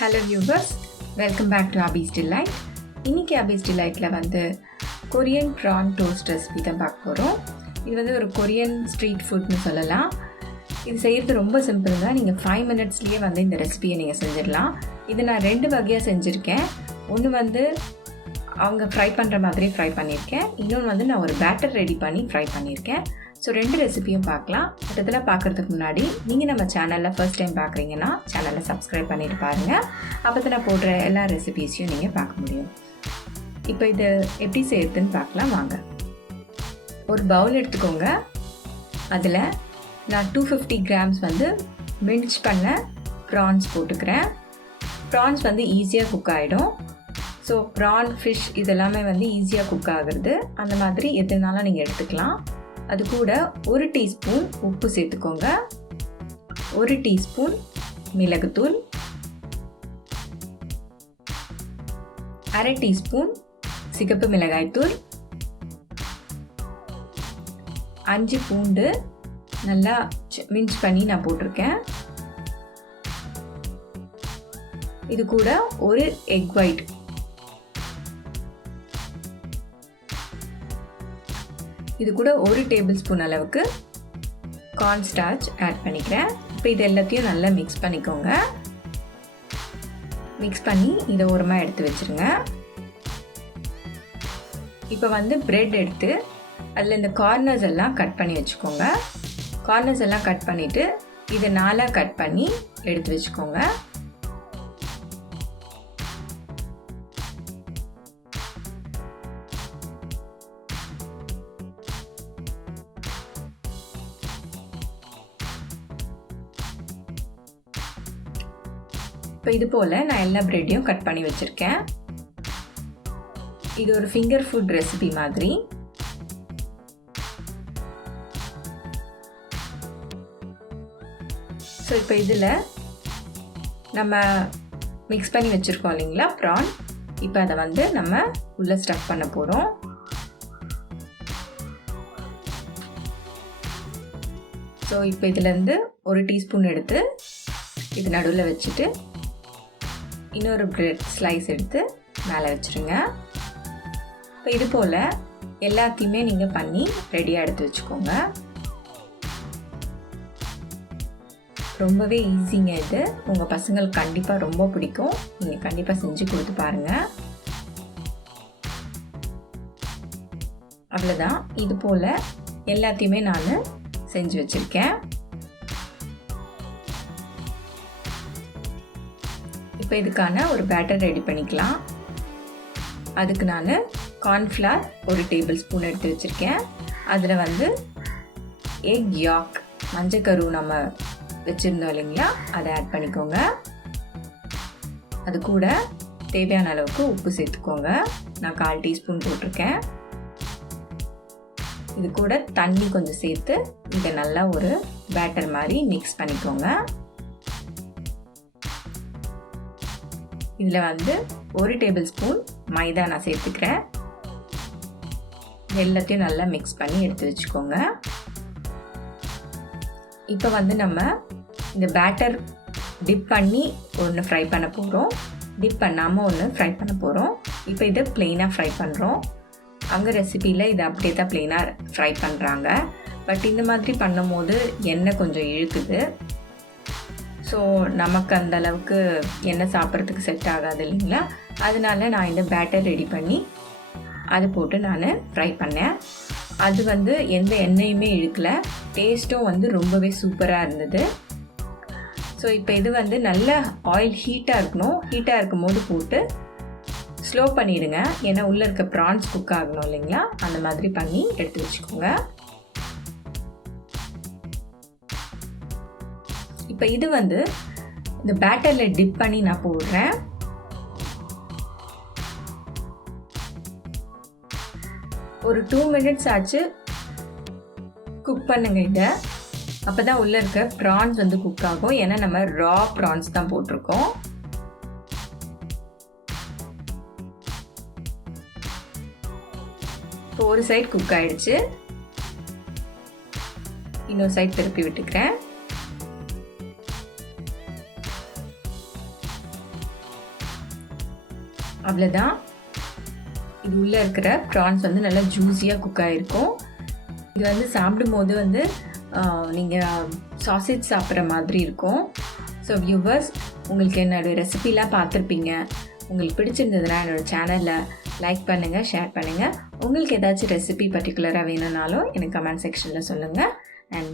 Hello viewers, welcome back to Abi's Delight. இன்றைக்கி அபீஸ் டிலைட்டில் வந்து கொரியன் ப்ரான் டோஸ்ட் ரெசிபி தான் பார்க்க போகிறோம். இது வந்து ஒரு கொரியன் ஸ்ட்ரீட் ஃபுட்னு சொல்லலாம். இது செய்கிறது ரொம்ப சிம்பிள் தான். நீங்கள் 5 மினிட்ஸ்லேயே வந்து இந்த ரெசிபியை நீங்கள் செஞ்சிடலாம். இது நான் 2 வகையாக செஞ்சுருக்கேன். ஒன்று வந்து அவங்க ஃப்ரை பண்ணுற மாதிரி ஃப்ரை பண்ணியிருக்கேன். இன்னொன்று வந்து நான் ஒரு பேட்டர் ரெடி பண்ணி ஃப்ரை பண்ணியிருக்கேன். ஸோ 2 ரெசிபியும் பார்க்கலாம். மொத்தத்தில் பார்க்குறதுக்கு முன்னாடி நீங்கள் நம்ம சேனலில் ஃபர்ஸ்ட் டைம் பார்க்குறீங்கன்னா சேனலை சப்ஸ்கிரைப் பண்ணிட்டு பாருங்கள். அப்போ தான் நான் போடுற எல்லா ரெசிபீஸையும் நீங்கள் பார்க்க முடியும். இப்போ இது எப்படி செய்யறதுன்னு பார்க்கலாம் வாங்க. ஒரு பவுல் எடுத்துக்கோங்க. அதில் நான் 250 கிராம்ஸ் வந்து மின்ச் பண்ண ப்ரான்ஸ் போட்டுக்கிறேன். ப்ரான்ஸ் வந்து ஈஸியாக குக் ஆகிடும். ஸோ ப்ரான், ஃபிஷ் இதெல்லாமே வந்து ஈஸியாக குக் ஆகுறது. அந்த மாதிரி எதுனாலும் நீங்கள் எடுத்துக்கலாம். அது கூட 1 டீஸ்பூன் உப்பு சேர்த்துக்கோங்க, 1 டீஸ்பூன் மிளகுத்தூள், 1/2 டீஸ்பூன் சிகப்பு மிளகாய்த்தூள், 5 பூண்டு நல்லா மின்ச் பண்ணி நான் போட்டிருக்கேன். இது கூட 1 எக் ஒயிட், இது கூட 1 டேபிள் ஸ்பூன் அளவுக்கு கார்ன் ஸ்டார்ச் ஆட் பண்ணிக்கிறேன். இப்போ இது எல்லாத்தையும் நல்லா மிக்ஸ் பண்ணிக்கோங்க. மிக்ஸ் பண்ணி இதை ஓரமாக எடுத்து வச்சுருங்க. இப்போ வந்து பிரெட் எடுத்து அதில் இந்த கார்னர்ஸ் எல்லாம் கட் பண்ணி வச்சுக்கோங்க. கார்னர்ஸ் எல்லாம் கட் பண்ணிவிட்டு இதை 4 கட் பண்ணி எடுத்து வச்சுக்கோங்க. இப்போ இது போல் நான் எல்லா ப்ரெட்டையும் கட் பண்ணி வச்சுருக்கேன். இது ஒரு ஃபிங்கர் ஃபுட் ரெசிபி மாதிரி. ஸோ இப்போ இதில் நம்ம மிக்ஸ் பண்ணி வச்சுருக்கோம் இல்லைங்களா ப்ரான், இப்போ அதை வந்து நம்ம உள்ளே ஸ்டஃப் பண்ண போகிறோம். ஸோ இப்போ இதுலேருந்து 1 டீஸ்பூன் எடுத்து இது நடுவில் வச்சுட்டு இன்னொரு பிரெட் ஸ்லைஸ் எடுத்து மேலே வச்சுருங்க. இப்போ இது போல் எல்லாத்தையுமே நீங்கள் பண்ணி ரெடியாக எடுத்து வச்சுக்கோங்க. ரொம்பவே ஈஸிங்க இது. உங்கள் பசங்களுக்கு கண்டிப்பாக ரொம்ப பிடிக்கும். நீங்கள் கண்டிப்பாக செஞ்சு கொடுத்து பாருங்கள். அவ்வளோதான். இது போல் எல்லாத்தையுமே நான் செஞ்சு வச்சுருக்கேன். இப்போ இதுக்கான ஒரு பேட்டர் ரெடி பண்ணிக்கலாம். அதுக்கு நான் கார்ன்ஃப்ளவர் 1 டேபிள் ஸ்பூன் எடுத்து வச்சுருக்கேன். அதில் வந்து எக் யாக், மஞ்சக்கரு நம்ம வச்சுருந்தோம் இல்லைங்களா, அதை ஆட் பண்ணிக்கோங்க. அது கூட தேவையான அளவுக்கு உப்பு சேர்த்துக்கோங்க. நான் 1/4 டீஸ்பூன் போட்டிருக்கேன். இது கூட தண்ணி கொஞ்சம் சேர்த்து இதை நல்லா ஒரு பேட்டர் மாதிரி மிக்ஸ் பண்ணிக்கோங்க. இதில் வந்து 1 டேபிள் ஸ்பூன் மைதா நான் சேர்த்துக்கிறேன். எல்லாத்தையும் நல்லா மிக்ஸ் பண்ணி எடுத்து வச்சுக்கோங்க. இப்போ வந்து நம்ம இந்த பேட்டர் டிப் பண்ணி ஒன்று ஃப்ரை பண்ண போகிறோம், டிப் பண்ணாமல் ஒன்று ஃப்ரை பண்ண போகிறோம். இப்போ இதை ப்ளெயினாக ஃப்ரை பண்ணுறோம். அங்கே ரெசிபியில் இதை அப்படியே தான் ப்ளெயினாக ஃப்ரை பண்ணுறாங்க. பட் இந்த மாதிரி பண்ணும் போது எண்ணெய் கொஞ்சம் இழுக்குது. ஸோ நமக்கு அந்த அளவுக்கு எண்ணெய் சாப்பிட்றதுக்கு செட் ஆகாது இல்லைங்களா. அதனால நான் இந்த பேட்டர் ரெடி பண்ணி அது போட்டு நான் ஃப்ரை பண்ணேன். அது வந்து எந்த எண்ணெயுமே இழுக்கலை. டேஸ்ட்டும் வந்து ரொம்பவே சூப்பராக இருந்தது. ஸோ இப்போ இது வந்து நல்ல ஆயில் ஹீட்டாக இருக்கணும். ஹீட்டாக இருக்கும் போது போட்டு ஸ்லோ பண்ணிவிடுங்க. ஏன்னா உள்ளே இருக்க ப்ரான்ஸ் குக் ஆகணும் இல்லைங்களா. அந்த மாதிரி பண்ணி எடுத்து வச்சுக்கோங்க. இப்போ இது வந்து இந்த பேட்டரில் டிப் பண்ணி நான் போடுறேன். ஒரு 2 மினிட்ஸ் ஆச்சு குக் பண்ணுங்க இதை. அப்போ தான் உள்ளே இருக்க ப்ரான்ஸ் வந்து குக் ஆகும். ஏன்னா நம்ம ரா ப்ரான்ஸ் தான் போட்டிருக்கோம். இப்போ ஒரு சைடு குக் ஆகிடுச்சு. இன்னொரு சைடு திருப்பி விட்டுக்கிறேன். அவ்வளோதான். இது உள்ளே இருக்கிற ப்ரான்ஸ் வந்து நல்லா ஜூஸியாக குக் ஆகிருக்கும். இது வந்து சாப்பிடும்போது வந்து நீங்கள் சாசேஜ் சாப்பிட்ற மாதிரி இருக்கும். ஸோ வியூவர்ஸ், உங்களுக்கு என்னோடய ரெசிபிலாம் பார்த்துருப்பீங்க. உங்களுக்கு பிடிச்சிருந்ததுன்னா என்னோடய சேனலில் லைக் பண்ணுங்கள், ஷேர் பண்ணுங்கள். உங்களுக்கு ஏதாச்சும் ரெசிபி பர்டிகுலராக வேணும்னாலும் எனக்கு கமெண்ட் செக்ஷனில் சொல்லுங்கள். அண்ட்